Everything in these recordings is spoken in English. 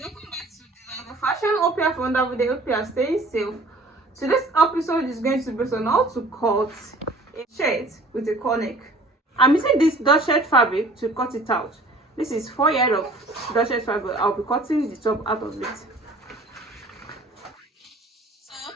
welcome back to Designer Fashion. Hope you have a wonderful day. Hope you are staying safe. Today's episode is going to be on how to cut a shirt with a cowl neck. I'm using this dot shirt fabric to cut it out. This is 4 yards of dot shirt fabric. I'll be cutting the top out of it. So,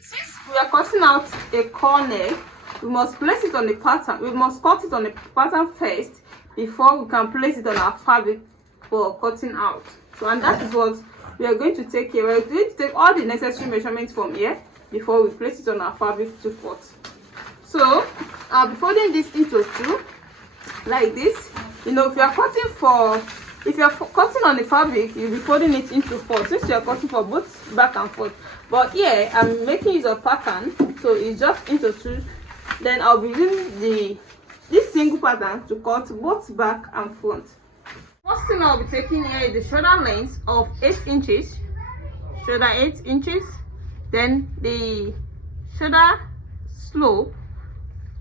since we are cutting out a cowl neck, we must place it on the pattern. We must cut it on the pattern first before we can place it on our fabric for cutting out. So, and that is what we are going to take here. We're going to take all the necessary measurements from here before we place it on our fabric to cut. So I'll be folding this into two like this. If you are cutting on the fabric, you'll be folding it into four, since you are cutting for both back and forth. But here I'm making use of pattern, so it's just into two. Then I'll be using this single pattern to cut both back and front. First thing I'll be taking here is the shoulder length of 8 inches, shoulder 8 inches, then the shoulder slope,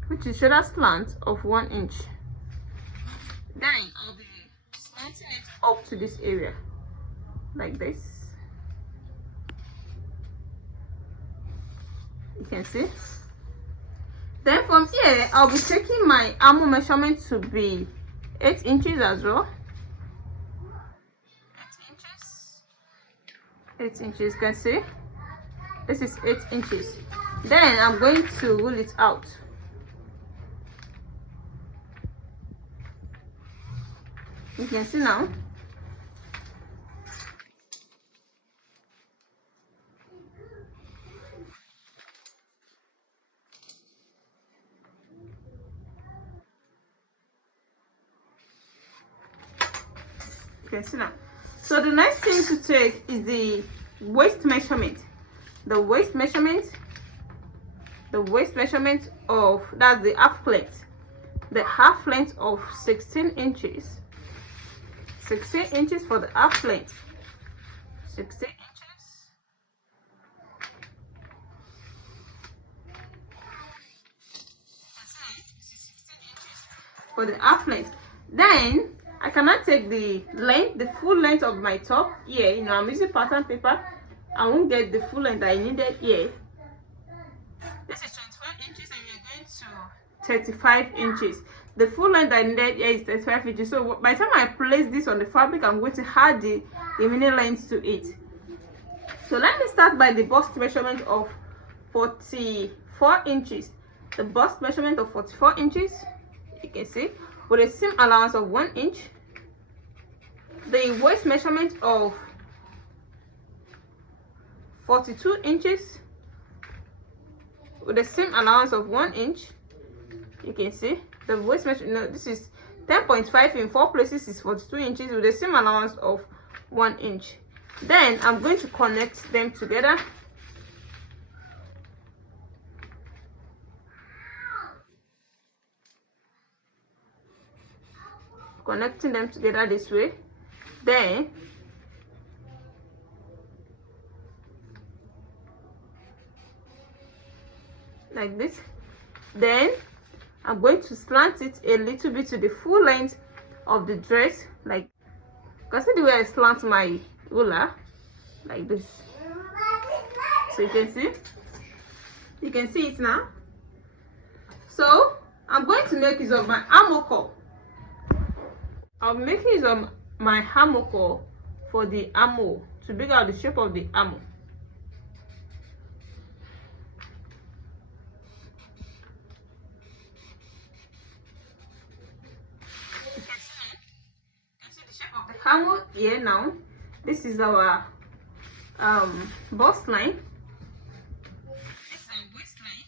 which is shoulder slant of 1 inch. Then I'll be slanting it up to this area like this. You can see. Then from here I'll be taking my armhole measurement to be 8 inches as well. 8 inches, you can see this is 8 inches. Then I'm going to roll it out. You can see now. You can see now. So the next thing to take is the waist measurement. The waist measurement of, that's the half length. The half length of 16 inches. 16 inches for the half length. 16 inches. For the half length. Then I cannot take the full length of my top here. I'm using pattern paper. I won't get the full length I needed here. This is 25 inches and we're going to 35 inches. The full length I needed here is 35 inches. So by the time I place this on the fabric, I'm going to add the remaining length to it. So let me start by the bust measurement of 44 inches. The bust measurement of 44 inches, you can see, with a seam allowance of 1 inch. The waist measurement of 42 inches with a seam allowance of 1 inch. You can see the waist measurement. This is 10.5 in 4 places is 42 inches with a seam allowance of 1 inch. Then I'm going to connect them together. Connecting them together this way. Then like this. Then I'm going to slant it a little bit to the full length of the dress, like you can see the way I slant my ruler like this. So you can see it now. So I'm going to make use of my armhole cowl. I'm making use of my armhole cowl for the armhole to bring out the shape of the armhole. You can see the shape of the armhole here now. This is our bust line. This is our waistline.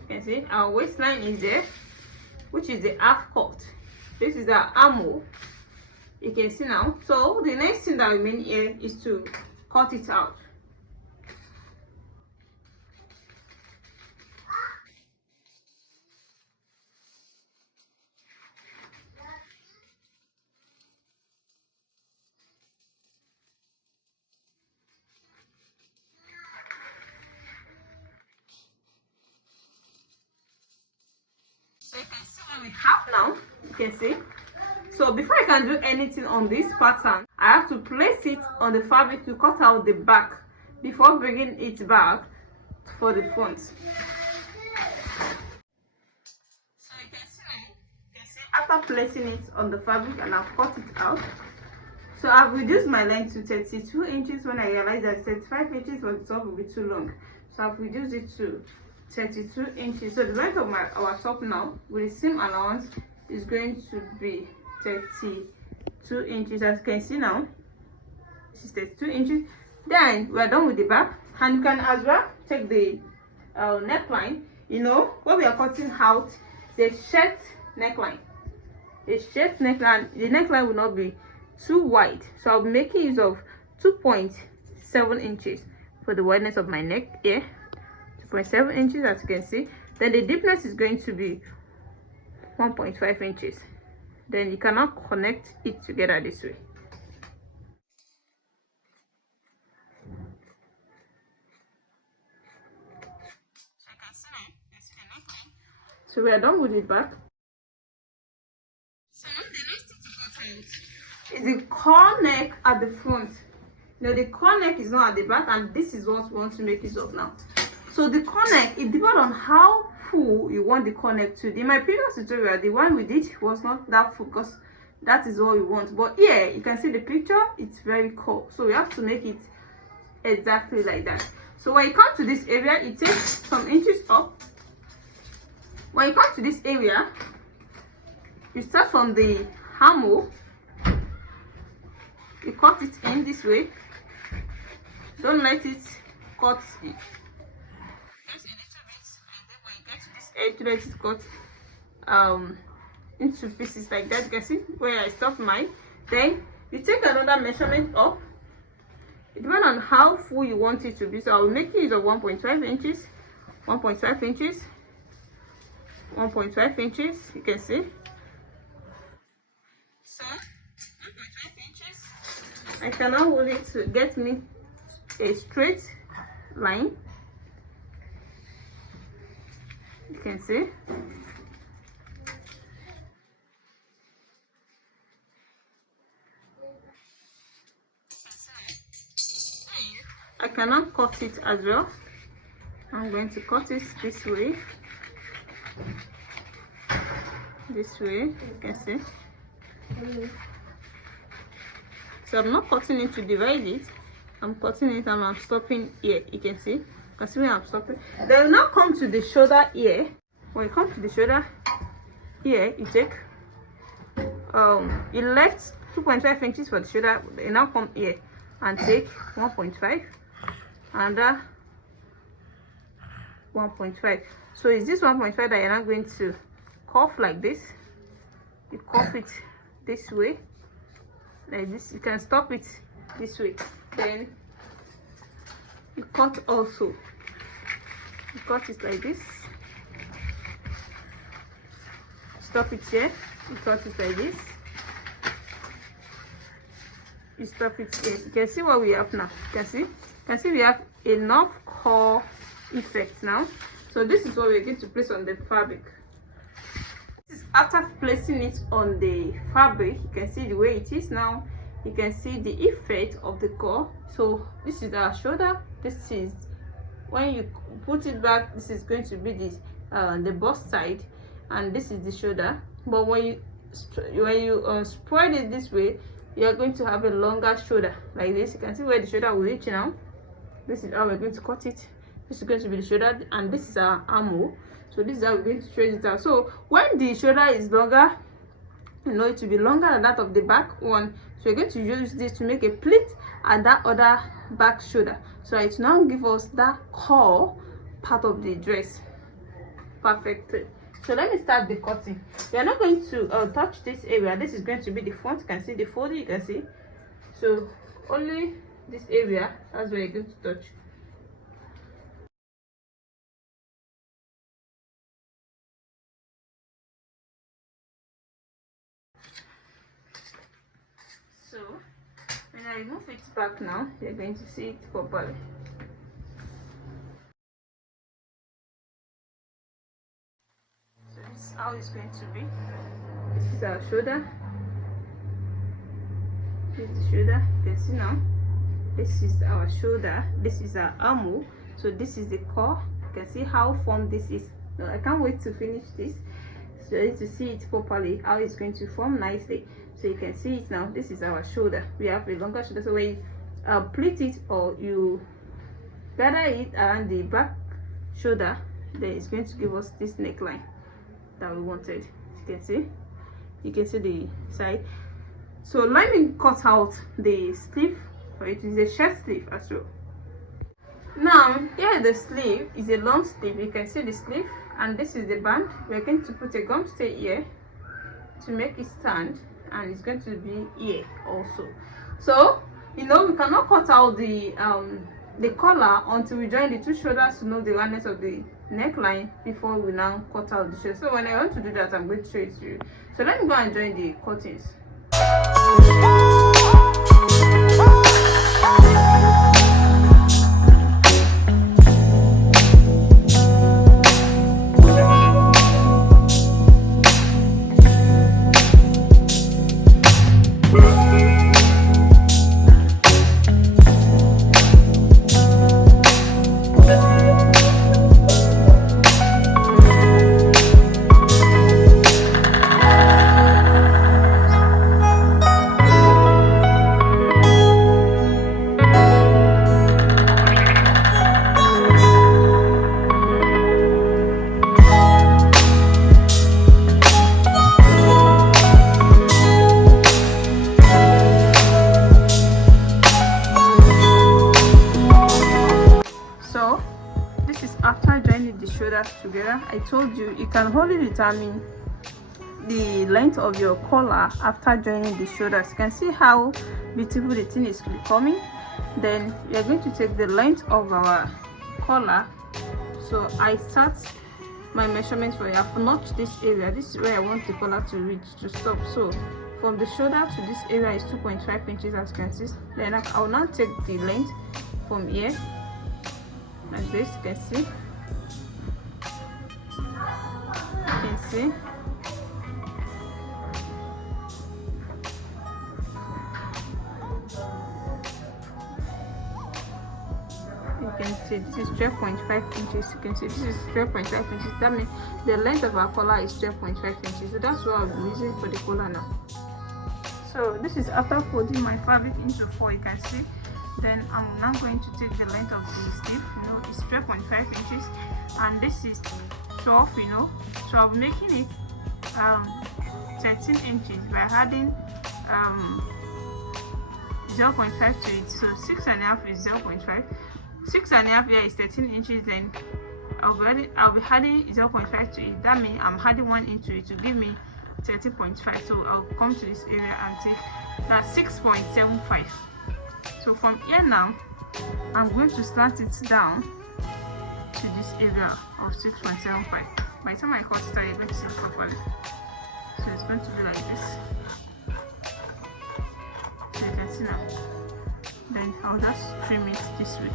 You can see our waistline is there, which is the half cut. This is our armhole. You can see now. So the next thing that remains here is to cut it out. So you can see what we have now. You can see. So before I can do anything on this pattern, I have to place it on the fabric to cut out the back before bringing it back for the front. So you can see after placing it on the fabric, and I've cut it out. So I've reduced my length to 32 inches when I realized that 35 inches for the top will be too long. So I've reduced it to 32 inches. So the length of our top now with the seam allowance is going to be 32 inches. As you can see now, this is 32 inches. Then we're done with the back, and you can as well take the neckline. You know, what we are cutting out is a shirt neckline. A shirt neckline. The neckline will not be too wide, so I'll be making use of 2.7 inches for the wideness of my neck here. 2.7 inches, as you can see. Then the deepness is going to be 1.5 inches. Then you cannot connect it together this way. So we are done with the back. So the next thing to cut out is the core neck at the front. Now the core neck is not at the back, and this is what we want to make use of now. So the core neck, it depends on how full you want the core neck to. In my previous tutorial, the one we did was not that full because that is what we want. But here you can see the picture, it's very cool. So we have to make it exactly like that. So when you come to this area, it takes some inches up. When you come to this area, you start from the hammer, you cut it in this way. Don't let it cut in. Just a little bit, and then when you get to this edge, let it cut into pieces like that. You can see where I stopped mine. Then you take another measurement up. It depends on how full you want it to be. So I will make use of 1.5 inches, 1.5 inches, 1.5 inches. You can see. So 1.5 inches. I can now hold it to get me a straight line. You can see. I cannot cut it as well. I'm going to cut it this way. This way, you can see. So I'm not cutting it to divide it. I'm cutting it and I'm stopping here. You can see. You can see where I'm stopping. Then will now come to the shoulder here. When you come to the shoulder here, you take you left 2.5 inches for the shoulder. You now come here and take 1.5 and 1.5. So is this 1.5 that you're not going to cuff like this? You cuff it this way, like this. You can stop it this way. Then you cut also. You cut it like this. Stop it here. You cut it like this. You stop it here. You can see what we have now. You can see we have enough core effect now. So this is what we're going to place on the fabric. This is after placing it on the fabric. You can see the way it is now. You can see the effect of the core. So this is our shoulder. This is when you put it back, this is going to be the bust side, and this is the shoulder. But when you spread it this way, you are going to have a longer shoulder like this. You can see where the shoulder will reach now. This is how we're going to cut it. This is going to be the shoulder, and this is our armhole. So this is how we're going to trace it out. So when the shoulder is longer, you know it will be longer than that of the back one. So we're going to use this to make a pleat at that other back shoulder. So it now give us that core part of the dress perfectly. So let me start the cutting. We are not going to touch this area. This is going to be the front. You can see the folding. You can see. So only this area, that's where you're going to touch. So when I remove it back now, you're going to see it properly. So this is how it's going to be. This is our shoulder. This is the shoulder. You can see now. This is our shoulder. This is our armhole. So this is the core. You can see how formed this is. No, I can't wait to finish this so to see it properly, how it's going to form nicely. So you can see it now. This is our shoulder. We have a longer shoulder, so when you pleat it or you gather it around the back shoulder, then it's going to give us this neckline that we wanted. You can see the side. So let me cut out the sleeve, or it is a shirt sleeve as well. Now here the sleeve is a long sleeve. You can see the sleeve, and this is the band. We're going to put a gum stay here to make it stand, and it's going to be here also. So you know, we cannot cut out the collar until we join the two shoulders to know the roundness of the neckline before we now cut out the shoulder. So when I want to do that, I'm going to show it to you. So let me go and join the cuttings. After joining the shoulders together, I told you you can only determine the length of your collar after joining the shoulders. You can see how beautiful the thing is becoming. Then we are going to take the length of our collar. So I start my measurements for you. I've notched this area. This is where I want the collar to reach, to stop. So from the shoulder to this area is 2.5 inches, as you can see. Then I will now take the length from here like this. You can see. You can see this is 12.5 inches. You can see this is 12.5 inches. That means the length of our collar is 12.5 inches. So that's what I'm using for the collar now. So this is after folding my fabric into 4. You can see. Then I'm now going to take the length of the sleeve. You know, it's 12.5 inches, and this is 12. You know, so I'll be making it 13 inches by adding 0.5 to it. So 6.5 is 0.5. 6.5 here is 13 inches. Then I'll be adding 0.5 to it. That means I'm adding 1 into it to give me 13.5. So I'll come to this area and take that 6.75. So from here now, I'm going to slant it down to this area of 6.75. By the time I cut it, I'm going to see it properly. So it's going to be like this. So you can see now. Then I'll just trim it this way.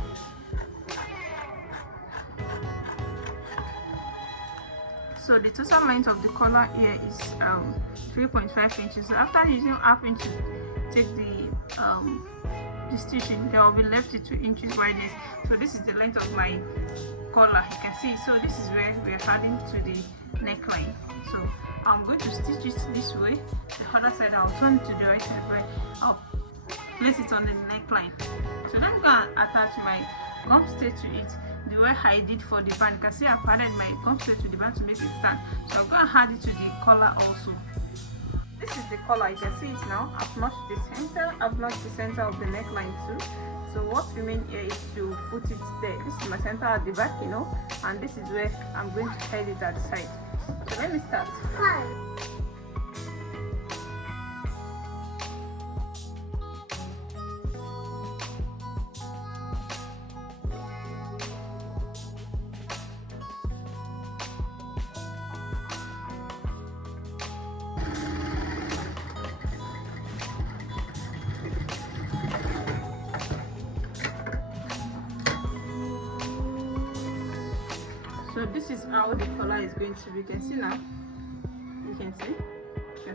So the total length of the collar here is 3.5 inches. So after using half inch to take the stitching, there will be left with 2 inches wide. So this is the length of my collar. You can see. So this is where we are adding to the neckline. So I'm going to stitch it this way. The other side I'll turn it to the right side. I'll place it on the neckline. So then I'm going to attach my gum stay to it the way I did for the band. You can see I've added my gum stay to the band to make it stand. So I'm going to add it to the collar also. This is the collar. You can see it now. I've notched the center. I've notched the center of the neckline too. So what remains here is to put it there. This is my center at the back, you know, and this is where I'm going to head it at the side. So let me start. So this is how the collar is going to be. You can see now. You can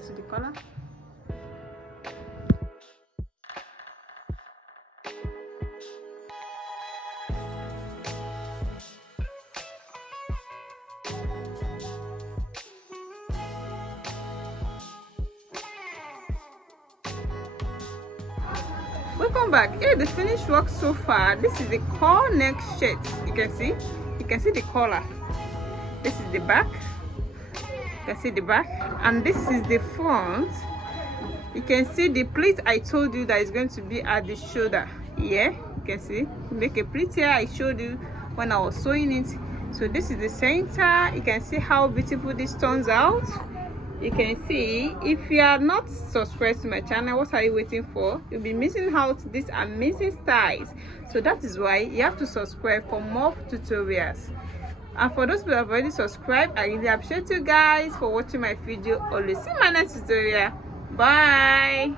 see the collar. Welcome back. Here the finished work so far. This is the collar neck shirt. You can see the collar. This is the back. You can see the back, and this is the front. You can see the pleat I told you that is going to be at the shoulder. Yeah, you can see, make a pleat here. I showed you when I was sewing it. So this is the center. You can see how beautiful this turns out. You can see, if you are not subscribed to my channel, what are you waiting for? You'll be missing out these amazing styles. So that is why you have to subscribe for more tutorials. And for those who have already subscribed, I really appreciate you guys for watching my video. Always see my next tutorial. Bye.